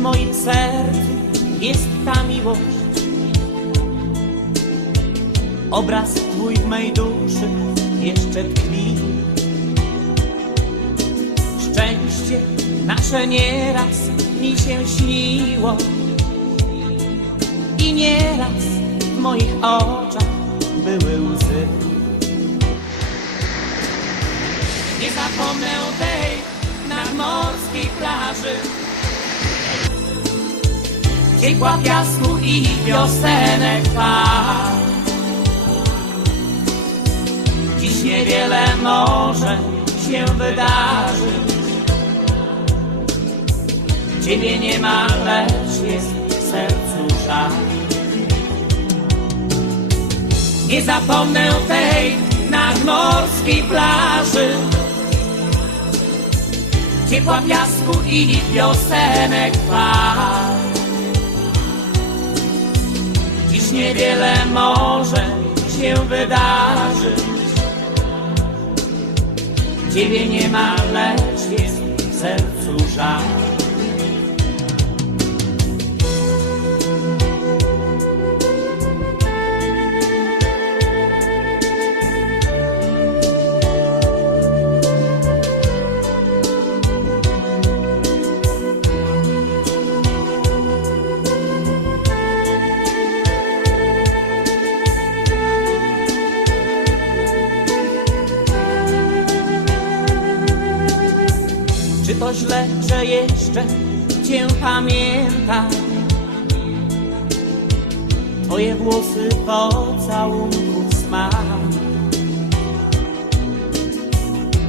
moim sercu jest ta miłość. Obraz Twój w mej duszy jeszcze tkwi. Szczęście nasze nieraz mi się śniło i nieraz w moich oczach były łzy. Nie zapomnę tej nadmorskiej plaży. Ciepła piasku i wiosenek fal Dziś niewiele może się wydarzyć. Ciebie nie ma, lecz jest w sercu żal. Nie zapomnę tej nadmorskiej plaży. Ciepła piasku i wiosenek fal Dziś niewiele może się wydarzyć. Ciebie nie ma, lecz jest w sercu żal to źle, że jeszcze Cię pamiętam? Twoje włosy pocałunków smak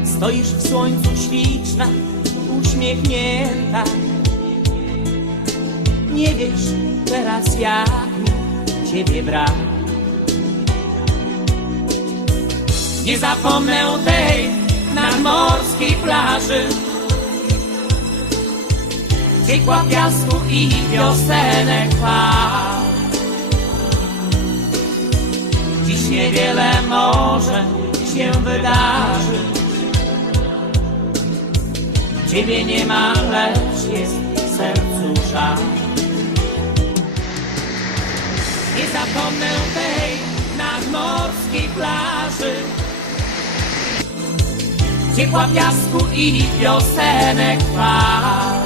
Stoisz w słońcu śliczna, uśmiechnięta. Nie wiesz teraz jak mi Ciebie brak. Nie zapomnę tej nadmorskiej plaży Ciekła piasku i wiosenek fal Dziś niewiele może się wydarzyć Ciebie nie ma, lecz jest w sercu żal. Nie zapomnę tej nadmorskiej plaży. Ciepła piasku i wiosenek fal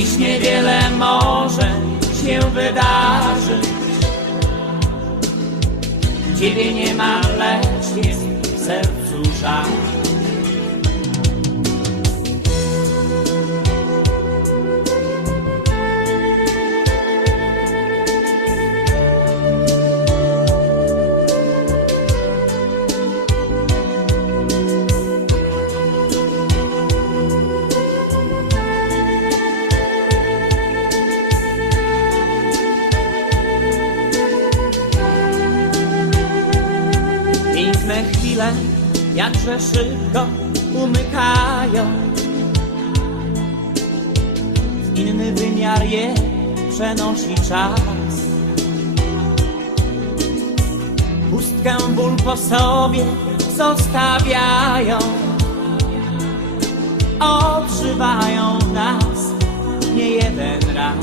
Dziś niewiele może się wydarzyć. Ciebie nie ma, lecz jest jakże szybko umykają. W inny wymiar je przenosi czas. Pustkę ból po sobie zostawiają. Odżywają nas nie jeden raz.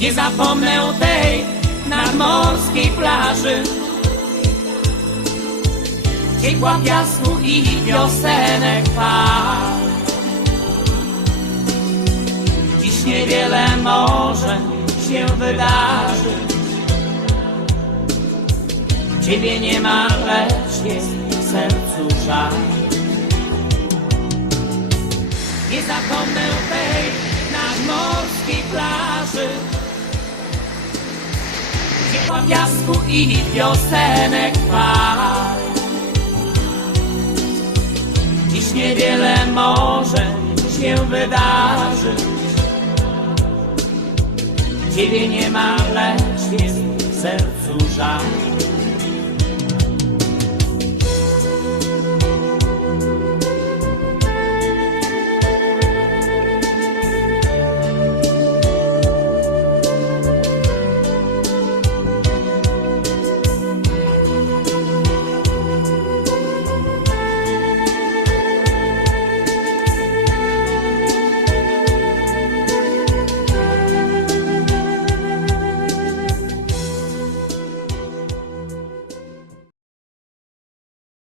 Nie zapomnę tej nadmorskiej plaży Ciepła piasku i wiosenek fal Dziś niewiele może się wydarzyć. Ciebie nie ma, lecz jest w sercu żal. Nie zapomnę tej nadmorskiej plaży Ciepła piasku i wiosenek fal Dziś niewiele może się wydarzyć. Ciebie nie ma, lecz jest w sercu żal